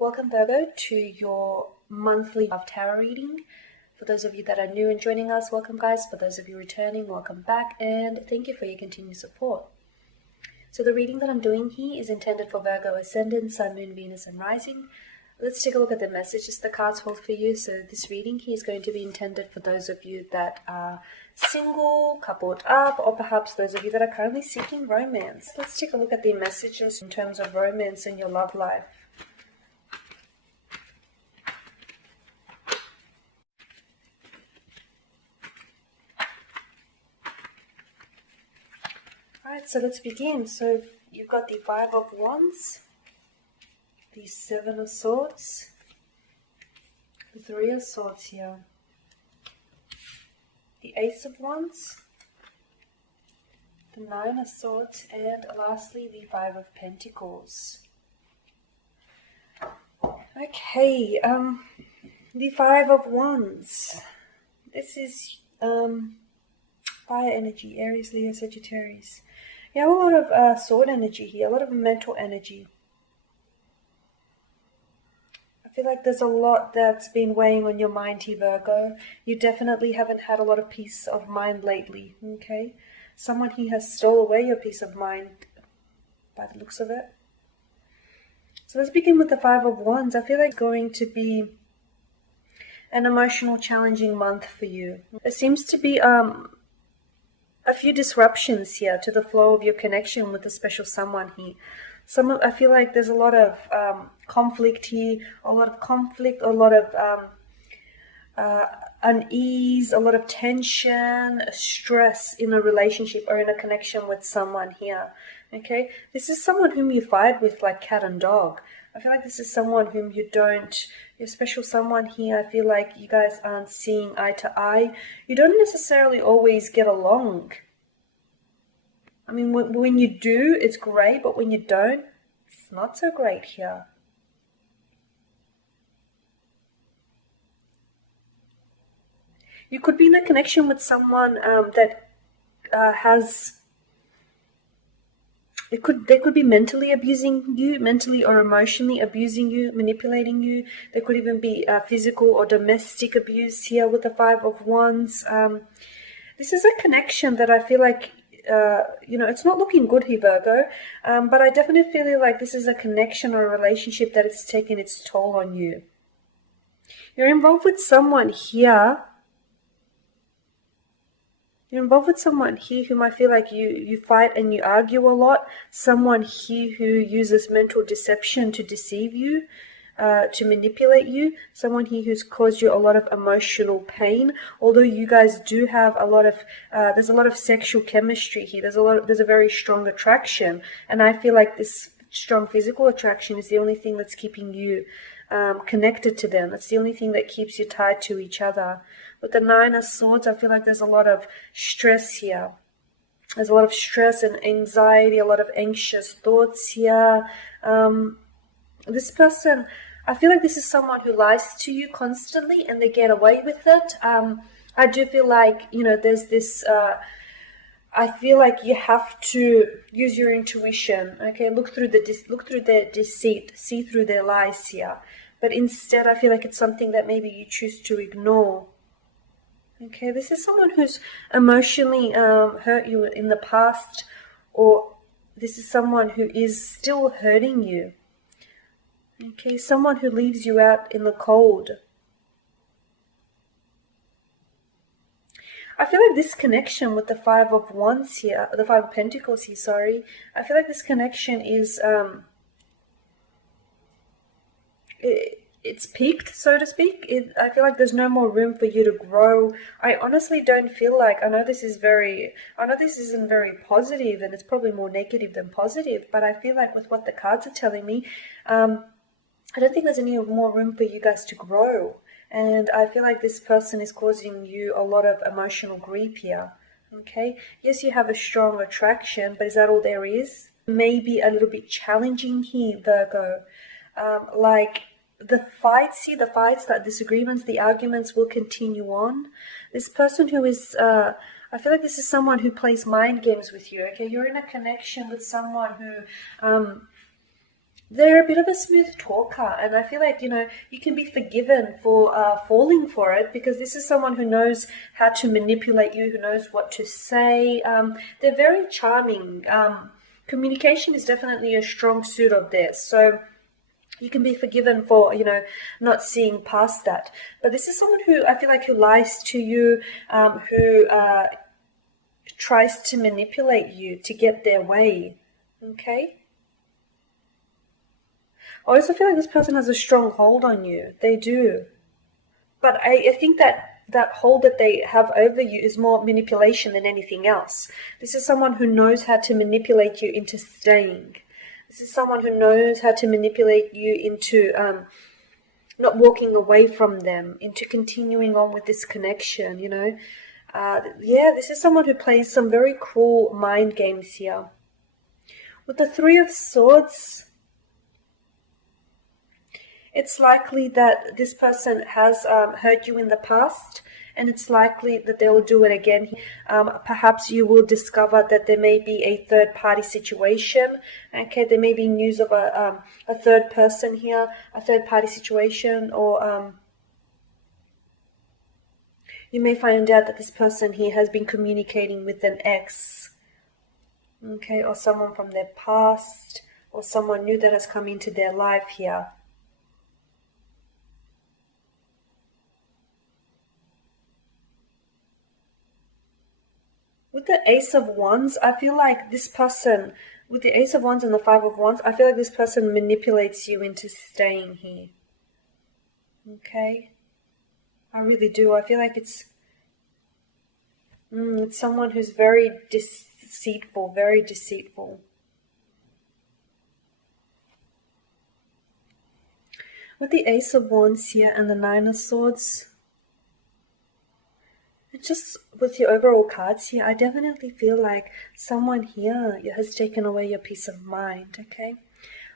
Welcome, Virgo, to your monthly love tarot reading. For those of you that are new and joining us, welcome, guys. For those of you returning, welcome back, and thank you for your continued support. So the reading that I'm doing here is intended for Virgo Ascendant, Sun, Moon, Venus, and Rising. Let's take a look at the messages the cards hold for you. So this reading here is going to be intended for those of you that are single, coupled up, or perhaps those of you that are currently seeking romance. Let's take a look at the messages in terms of romance in your love life. Alright, so let's begin. So you've got the Five of Wands, the Seven of Swords, the Three of Swords here, the Ace of Wands, the Nine of Swords, and lastly the Five of Pentacles. Okay, the Five of Wands. This is fire energy, Aries, Leo, Sagittarius. You have a lot of sword energy here, a lot of mental energy. I feel like there's a lot that's been weighing on your mind here, Virgo. You definitely haven't had a lot of peace of mind lately, okay? Someone here has stole away your peace of mind by the looks of it. So let's begin with the Five of Wands. I feel like it's going to be an emotional, challenging month for you. There seems to be a few disruptions here to the flow of your connection with a special someone here. I feel like there's a lot of conflict here, a lot of unease, a lot of tension, stress in a relationship or in a connection with someone here. Okay, this is someone whom you fight with like cat and dog. I feel like this is someone whom your special someone here, I feel like you guys aren't seeing eye to eye. You don't necessarily always get along. I mean, when you do, it's great, but when you don't, it's not so great here. You could be in a connection with someone that they could be mentally abusing you, mentally or emotionally abusing you, manipulating you. There could even be physical or domestic abuse here with the Five of Wands. This is a connection that I feel like, it's not looking good here, Virgo. But I definitely feel like this is a connection or a relationship that is taking its toll on you. You're involved with someone here. You're involved with someone here whom I feel like you fight and you argue a lot. Someone here who uses mental deception to deceive you, to manipulate you. Someone here who's caused you a lot of emotional pain. Although you guys do have there's a lot of sexual chemistry here. There's a very strong attraction. And I feel like this strong physical attraction is the only thing that's keeping you connected to them. That's the only thing that keeps you tied to each other. With the Nine of Swords, I feel like there's a lot of stress here. There's a lot of stress and anxiety, a lot of anxious thoughts here. This person, I feel like this is someone who lies to you constantly and they get away with it. I do feel like, there's this... I feel like you have to use your intuition, okay? Look through their deceit, see through their lies here. But instead, I feel like it's something that maybe you choose to ignore. Okay, this is someone who's emotionally hurt you in the past, or this is someone who is still hurting you. Okay, someone who leaves you out in the cold. I feel like this connection with the Five of Wands here, the Five of Pentacles here, sorry. I feel like this connection is, it's peaked, so to speak. I feel like there's no more room for you to grow. I honestly don't feel like, I know this isn't very positive and it's probably more negative than positive, but I feel like with what the cards are telling me, I don't think there's any more room for you guys to grow. And I feel like this person is causing you a lot of emotional grief here, okay? Yes, you have a strong attraction, but is that all there is? Maybe a little bit challenging here, Virgo. Like the fights, the disagreements, the arguments will continue on. This person who is, I feel like this is someone who plays mind games with you, okay? You're in a connection with someone who they're a bit of a smooth talker, and I feel like, you can be forgiven for falling for it, because this is someone who knows how to manipulate you, who knows what to say. They're very charming. Communication is definitely a strong suit of theirs, so you can be forgiven for, not seeing past that. But this is someone who I feel like who lies to you, who tries to manipulate you to get their way. Okay? I also feel like this person has a strong hold on you. They do. But I think that hold that they have over you is more manipulation than anything else. This is someone who knows how to manipulate you into staying. This is someone who knows how to manipulate you into not walking away from them, into continuing on with this connection, Yeah, this is someone who plays some very cool mind games here. With the Three of Swords, it's likely that this person has hurt you in the past, and it's likely that they will do it again. Perhaps you will discover that there may be a third-party situation. Okay, there may be news of a third person here, a third-party situation, or you may find out that this person here has been communicating with an ex, okay, or someone from their past, or someone new that has come into their life here. With the Ace of Wands, I feel like this person, with the Ace of Wands and the Five of Wands, I feel like this person manipulates you into staying here. Okay? I really do. I feel like it's someone who's very deceitful, very deceitful. With the Ace of Wands here and the Nine of Swords, just with your overall cards here, I definitely feel like someone here has taken away your peace of mind, okay?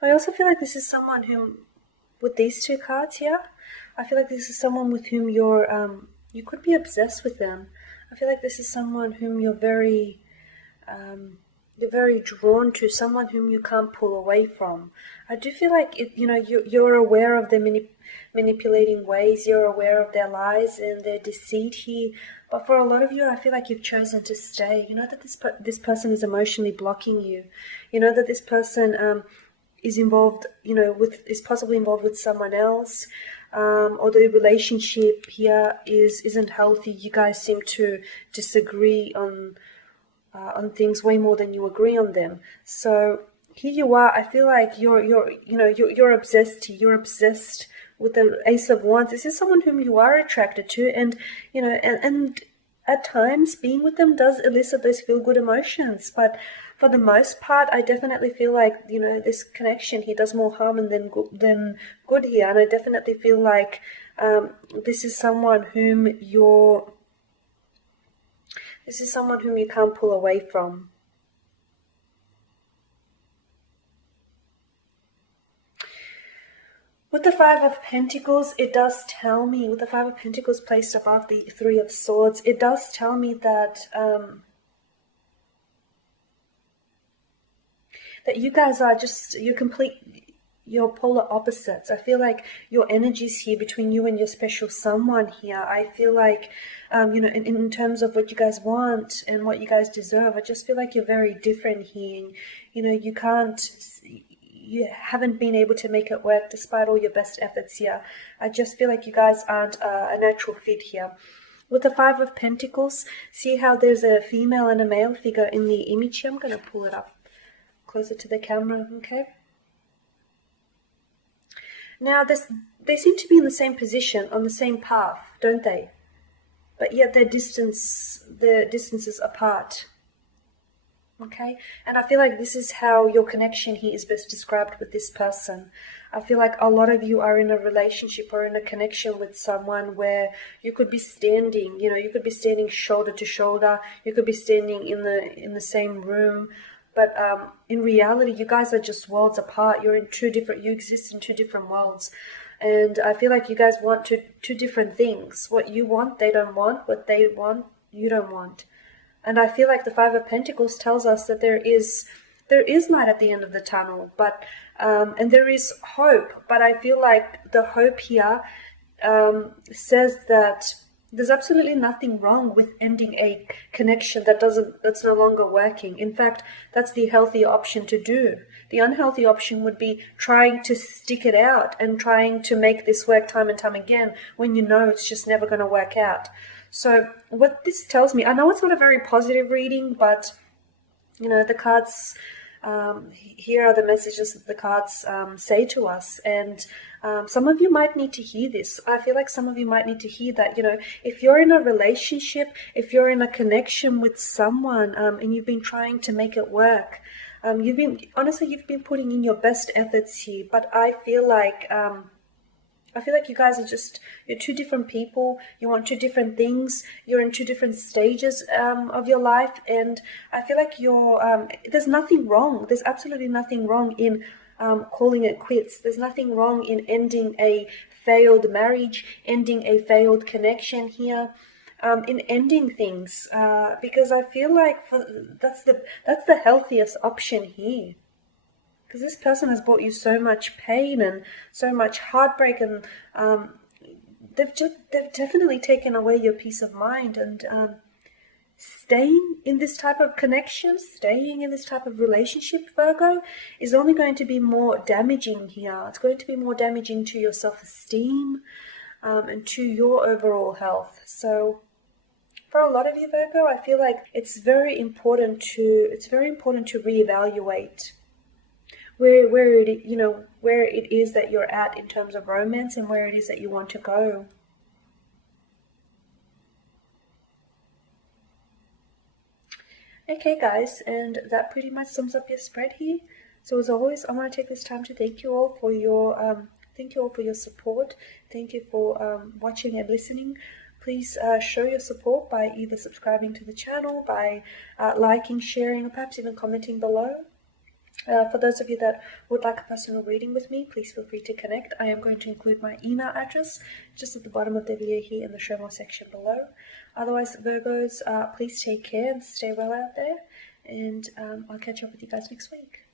I also feel like this is someone who, with these two cards here, I feel like this is someone with whom you could be obsessed with them. I feel like this is someone whom you're very drawn to, someone whom you can't pull away from. I do feel like you're aware of their manipulating ways, you're aware of their lies and their deceit here. But for a lot of you, I feel like you've chosen to stay. You know that this person is emotionally blocking you. You know that this person is involved, is possibly involved with someone else, or the relationship here isn't healthy. You guys seem to disagree on things way more than you agree on them. So here you are. I feel like you're obsessed. You're obsessed with the Ace of Wands. This is someone whom you are attracted to, and and at times being with them does elicit those feel-good emotions. But for the most part, I definitely feel like this connection here does more harm than good here, and I definitely feel like this is someone whom you can't pull away from. With the Five of Pentacles, it does tell me, with the Five of Pentacles placed above the Three of Swords, it does tell me that that you guys are you're polar opposites. I feel like your energies here between you and your special someone here, I feel like, in terms of what you guys want and what you guys deserve, I just feel like you're very different here. And, you haven't been able to make it work despite all your best efforts here. I just feel like you guys aren't a natural fit here. With the Five of Pentacles, see how there's a female and a male figure in the image here? I'm going to pull it up closer to the camera, okay? Now, they seem to be in the same position, on the same path, don't they? But yet their distances apart. Okay, and I feel like this is how your connection here is best described with this person. I feel like a lot of you are in a relationship or in a connection with someone where you could be standing, you could be standing shoulder to shoulder, you could be standing in the same room, but in reality, you guys are just worlds apart. You exist in two different worlds. And I feel like you guys want two different things. What you want, they don't want. What they want, you don't want. And I feel like the Five of Pentacles tells us that there is light at the end of the tunnel, but and there is hope, but I feel like the hope here says that there's absolutely nothing wrong with ending a connection that's no longer working. In fact, that's the healthy option to do. The unhealthy option would be trying to stick it out and trying to make this work time and time again when you know it's just never going to work out. So what this tells me, I know it's not a very positive reading, but the cards, here are the messages that the cards say to us. And some of you might need to hear this. I feel like some of you might need to hear that, if you're in a relationship, if you're in a connection with someone, and you've been trying to make it work, you've been putting in your best efforts here, but I feel like you guys you're two different people. You want two different things. You're in two different stages of your life. And I feel like there's nothing wrong. There's absolutely nothing wrong in calling it quits. There's nothing wrong in ending a failed marriage, ending a failed connection here, in ending things. Because I feel like that's the healthiest option here. Because this person has brought you so much pain and so much heartbreak, and they've definitely taken away your peace of mind. And staying in this type of connection, staying in this type of relationship, Virgo, is only going to be more damaging here. It's going to be more damaging to your self-esteem and to your overall health. So for a lot of you, Virgo, I feel like it's very important to reevaluate where it is that you're at in terms of romance and where it is that you want to go. Okay, guys, and that pretty much sums up your spread here. So as always, I want to take this time to thank you all for your support. Thank you for watching and listening. Please show your support by either subscribing to the channel, by liking, sharing, or perhaps even commenting below. For those of you that would like a personal reading with me, please feel free to connect. I am going to include my email address just at the bottom of the video here in the show more section below. Otherwise, Virgos, please take care and stay well out there. And I'll catch up with you guys next week.